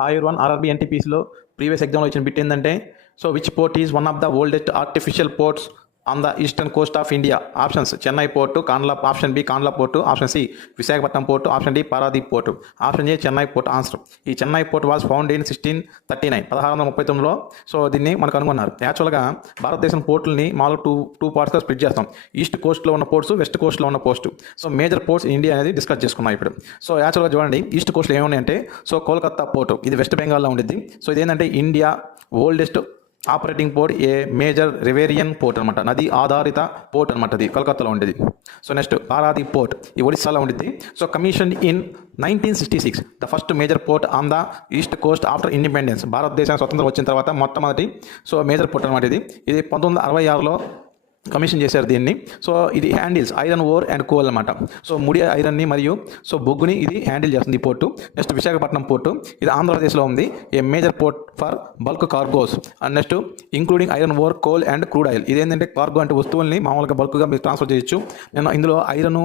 Hi one RRB ఎన్టీపీసీలో previous ఎగ్జామ్లో ఇచ్చిన బిట్ ఏంటంటే which port is one of the oldest artificial ports on the eastern coast of India. Options Chennai port, Kandla, option B Kandla port, option C Visakhapatnam port, option D Paradip port. Option A Chennai port answer. ఈ Chennai port was found in 1639 1639లో. దీన్ని మనకు కనుగొన్నారు. యాక్చువల్గా భారతదేశం పోర్టుల్ని మామూలు two పార్ట్స్గా split చేస్తాం. ఈస్ట్ కోస్ట్లో ఉన్న పోర్ట్స్, వెస్ట్ కోస్ట్లో ఉన్న పోర్ట్స్. మేజర్ పోర్ట్స్ ఇండియా అనేది డిస్కస్ చేసుకున్నాం ఇప్పుడు. యాక్చువల్గా చూడండి, ఈస్ట్ కోస్ట్లో ఏమున్నాయంటే కోల్కతా పోర్టు, ఇది వెస్ట్ బెంగాల్లో ఉండేది. ఇదేంటంటే India oldest operating port, a major రివేరియన్ port అనమాట, నది ఆధారిత పోర్ట్ అనమాట, అది కలకత్తాలో ఉండేది. నెక్స్ట్ పారాదీప్ పోర్ట్, ఈ ఒడిస్సాలో ఉండేది. Commission in 1966 the first major port on the east Coast after independence. భారతదేశం స్వతంత్రం వచ్చిన తర్వాత మొట్టమొదటి మేజర్ పోర్ట్ అనమాట ఇది. 1966లో కమిషన్ చేశారు దీన్ని. ఇది handles iron ore and coal అనమాట. ముడి ఐరన్ని మరియు బొగ్గుని ఇది హ్యాండిల్ చేస్తుంది ఈ పోర్టు. నెక్స్ట్ విశాఖపట్నం పోర్టు, ఇది ఆంధ్రప్రదేశ్లో ఉంది. A major port for bulk cargoes. And next including iron ore, coal and crude oil. ఇదేంటంటే కార్గో అంటే వస్తువుల్ని మామూలుగా బల్క్గా మీరు ట్రాన్స్ఫర్ చేయొచ్చు. ఇందులో ఐరన్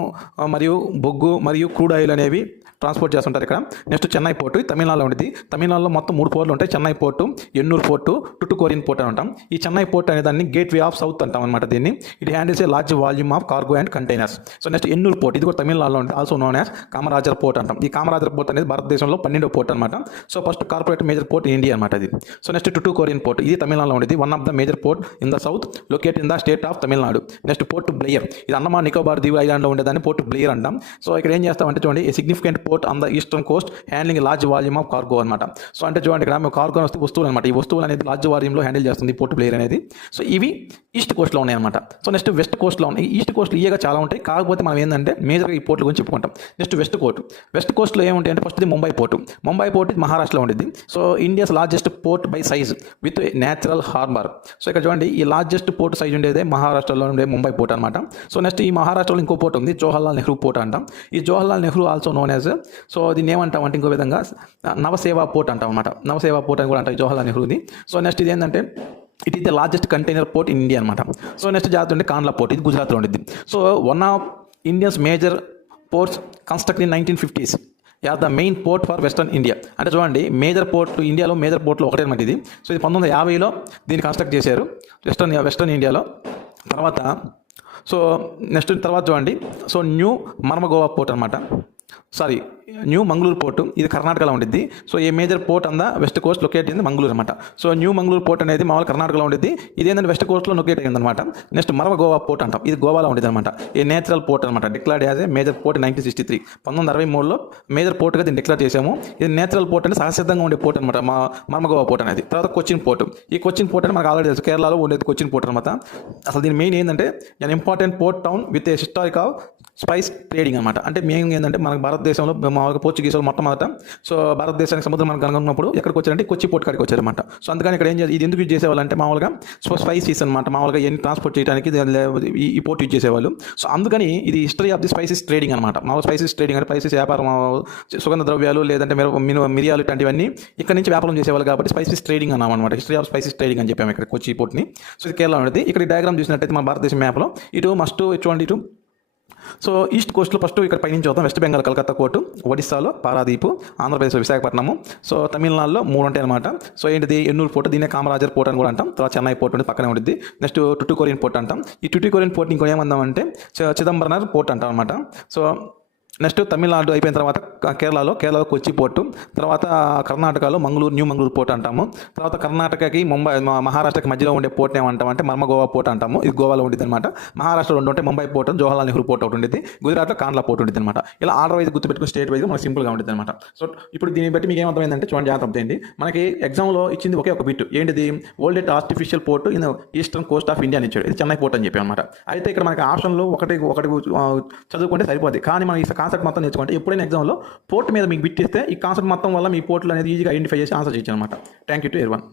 మరియు బొగ్గు మరియు క్రూడ్ ఆయిల్ అనేవి ట్రాన్స్పోర్ట్ చేస్తుంటారు ఇక్కడ. నెక్స్ట్ చెన్నై పోర్టు, తమిళనాడులో ఉండేది. తమిళనాడులో మొత్తం 3 పోర్టులు ఉంటాయి. Chennai port, Ennore port, టుటుకోరిన్ port అని అంటాం. ఈ చెన్నై పోర్ట్ అనే దాన్ని గేట్ వే ఆఫ్ సౌత్ అంటాం అనమాట దీన్ని. It handles a large volume of cargo and containers. Next Ennore port, ఇది కూడా తమిళనాడులో ఉంటుంది. Also known as Kamarajar port అంటాం. ఈ కామరాజర్ పోర్ట్ అనేది భారతదేశంలో 12వ పోర్ట్ అనమాట. First corporate major port in India అనమాట అది. నెక్స్ట్ టుటుకోరిన్ పోర్ట్, ఇది తమిళనాడులో ఉండేది. One of the major port in the south, locate in the state of Tamil Nadu. Next Port Blair, ఇది అండమాన్ నికోబార్ దీవులు ఐలాండ్లో ఉండేదాన్ని పోర్ట్ బ్లేయర్ అంటాం. ఇక్కడ ఏం చేస్తామంటే చూడండి, a significant port on the eastern Coast handling large volume of cargo అనమాట. అంటే చూడండి, ఇక్కడ మేము కార్గో వస్తే వస్తువులు అనమాట. ఈ వస్తువులు అనేది లార్జ్ వాల్యూమ్లో హ్యాండిల్ చేస్తుంది పోర్ట్ బ్లేయర్ అనేది. ఇవి ఈస్ట్ కోస్ట్లో ఉన్నాయి అనమాట. నెక్స్ట్ వెస్ట్ కోస్ట్లో ఉన్నాయి. ఈస్ట్ కోస్ట్లో ఈగా చాలా ఉంటాయి, కాకపోతే మనం ఏంటంటే మేజర్గా ఈ పోర్ట్ల గురించి చెప్పుకుంటాం. నెక్స్ట్ వెస్ట్ కోస్ట్లో ఏముంటాయి అంటే first Mumbai port. Mumbai port మహారాష్ట్రలో ఉండేది. India's largest port by size with natural harbour. ఇక్కడ చూడండి, ఈ లార్జెస్ట్ పోర్ట్ సైజ్ ఉండేదే మహారాష్ట్రలో ఉండే ముంబై పోర్ట్ అనమాట. నెక్స్ట్ ఈ మహారాష్ట్రలో ఇంకో పోర్ట్ ఉంది, జవహర్లాల్ నెహ్రూ పోర్ట్ అంటాం. ఈ Jawaharlal Nehru also known as దీన్ని ఏమంటాం అంటే ఇంకో విధంగా నవసేవా పోర్ట్ అంటాం అనమాట. నవసేవా పోర్ట్ అని కూడా అంటారు జవహర్లాల్ నెహ్రూది. నెక్స్ట్ ఇది ఏంటంటే it is the largest container port in India అనమాట. నెక్స్ట్ జాతర ఉంటే కాండ్లా పోర్ట్, ఇది గుజరాత్లో ఉంటుంది. One of India's major ports construct in 1950s as the main port for western India. అంటే చూడండి, మేజర్ పోర్ట్ ఇండియాలో మేజర్ పోర్ట్లో ఒకటే అనమాట ఇది. ఇది 1950లో దీన్ని కన్స్ట్రక్ట్ చేశారు వెస్టర్న్ ఇండియాలో. తర్వాత నెక్స్ట్ తర్వాత చూడండి, న్యూ మర్మగోవా పోర్ట్ అనమాట. న్యూ మంగళూరు పోర్టు, ఇది కర్ణాటకలో ఉంటుంది. A major port on the west coast locate అయింది మంగళూరు అనమాట. న్యూ మంగళూరు పోర్ట్ అనేది మామూలు కర్ణాటకలో ఉంటుంది. ఇది ఏంటంటే వెస్ట్ కోస్ట్లో లొకేట్ అయింది అనమాట. నెక్స్ట్ మరవ గోవా పోర్ట్ అంటాం, ఇది గోవాలో ఉంటుంది అనమాట. ఏ నేచురల్ పోర్ట్ అనమాట, declared as a major port 1963 1963లో మేజర్ పోర్ట్గా దీన్ని డిక్లేర్ చేసాము. ఇది నేచురల్ పోర్ట్ అంటే సహసిద్ధంగా ఉండే పోర్ట్ అనమాట మర్మగోవా పోర్ట్ అనేది. తర్వాత కొచ్చిన్ పోర్ట్, ఈ కొచ్చిన్ పోర్ట్ అంటే మనకు ఆల్రెడీ తెలుసు, కేరళలో ఉండేది కొచ్చిన్ పోర్ట్ అనమాట. అసలు దీని మెయిన్ ఏంటంటే an important port town with a historic of spice trading అనమాట. అంటే మెయిన్ ఏంటంటే మనకు భారతదేశంలో మామూలుగా పోర్చుగీస్ మొట్టమొదట భారతదేశానికి సముద్రం మనకు కనుగొన్నప్పుడు ఎక్కడికి వచ్చారంటే కొచ్చి పోర్ట్ కాడికి వచ్చారన్నమాట. అందుకని ఇక్కడ ఏం చేయాలి, ఇది ఎందుకు యూజ్ చేసేవాళ్ళంటే మామూలుగా స్పైసీస్ అనమాట, మామూలుగా ఎన్ని ట్రాన్స్పోర్ట్ చేయడానికి ఈ పోర్ట్ యూజ్ చేసేవాళ్ళు. అందుకని ఇది history of the spices trading అనమాట. మామూలు స్పైసెస్ ట్రేడింగ్ అంటే స్పైసెస్ వ్యాపారం, సుగంధ ద్రవ్యాలు లేదంటే మిరియాలు ఇట్లాంటివన్నీ ఇక్కడ నుంచి వ్యాపారం చేసేవాళ్ళు కాబట్టి స్పైసెస్ ట్రేడింగ్ అన్నాం అనమాట. హిస్టరీ ఆఫ్ స్పైసెస్ ట్రేడింగ్ అని చెప్పాము ఇక్కడ కొచ్చి పోర్ట్ని. ఇది కేరళ ఉంటుంది. ఇక్కడ డయాగ్రామ్ చూసినట్టయితే మన భారతదేశం మ్యాప్లో ఇటు మస్ట్ చూడండి, ఇటు ఈస్ట్ కోస్ట్లో ఫస్ట్ ఇక్కడ పైనుంచి అవుతాం. వెస్ట్ బెంగాల్ కలకత్తా పోర్టు, ఒడిస్సాలో పారాదీపు, ఆంధ్రప్రదేశ్లో విశాఖపట్నము, తమిళనాడులో 3 ఉంటాయి అనమాట. ఏంటిది ఎన్నూరు పోర్టు, దీనే కామరాజర్ పోర్ట్ అని కూడా అంటాం. తర్వాత చెన్నై పోర్ట్ ఉంటుంది, పక్కనే ఉంటుంది. నెక్స్ట్ టుటుకోరిన్ పోర్ట్ అంటాం. ఈ టుటుకోరిన్ పోర్ట్ ఇంకో ఏమందామంటే చిదంబరం పోర్ట్ అంటాం అనమాట. నెక్స్ట్ తమిళనాడు అయిపోయిన తర్వాత కేరళలో కొచ్చి పోర్టు, తర్వాత కర్ణాటకలో న్యూ మంగళూరు పోర్ట్ అంటాము. తర్వాత కర్ణాటకకి ముంబై, మహారాష్ట్రకి మధ్యలో ఉండే పోర్ట్ ఏమంటామంటే మర్మగోవా పోర్ట్ అంటాము. ఇది గోవాలో ఉంటుంది అనమాట. మహారాష్ట్రలో ఉంటే ముంబై పోర్ట్, జవహర్లాల్ నెహ్రూ పోర్ట్ ఒకటి ఉంటుంది. గుజరాత్లో కాండ్లా పోర్ట్ ఉంటుంది అనమాట. ఇలా ఆర్డర్ వైజ్ గుర్తుపెట్టుకుని స్టేట్ వైజ్ మనకు సింపుల్గా ఉంటుంది అనమాట. ఇప్పుడు దీన్ని బట్టి మీకు ఏమర్థమైందంటే చూడండి, జాగ్రత్త చేయండి. మనకి ఎగ్జామ్లో ఇచ్చింది ఒకే ఒక బిట్, ఏంటిది oldest artificial port in eastern coast of India అని ఇచ్చాడు. ఇది చెన్నై పోర్ట్ అని చెప్పాం అనమాట. అయితే ఇక్కడ మనకి ఆప్షన్లో ఒకటి చదువుకుంటే సరిపోద్ది, కానీ మనం ఈ కాన్సెప్ట్ మొత్తం నేర్చుకుంటే ఎప్పుడైనా ఎగ్జామ్లో పోర్ట్ మీద మీకు బిట్ ఇస్తే ఈ కాన్సెప్ట్ మొత్తం వల్ల మీ పోర్టులు అనేది ఈజీగా ఐడెంటిఫై చేసి ఆన్సర్ చేయొచ్చు అనమాట. Thank you to everyone.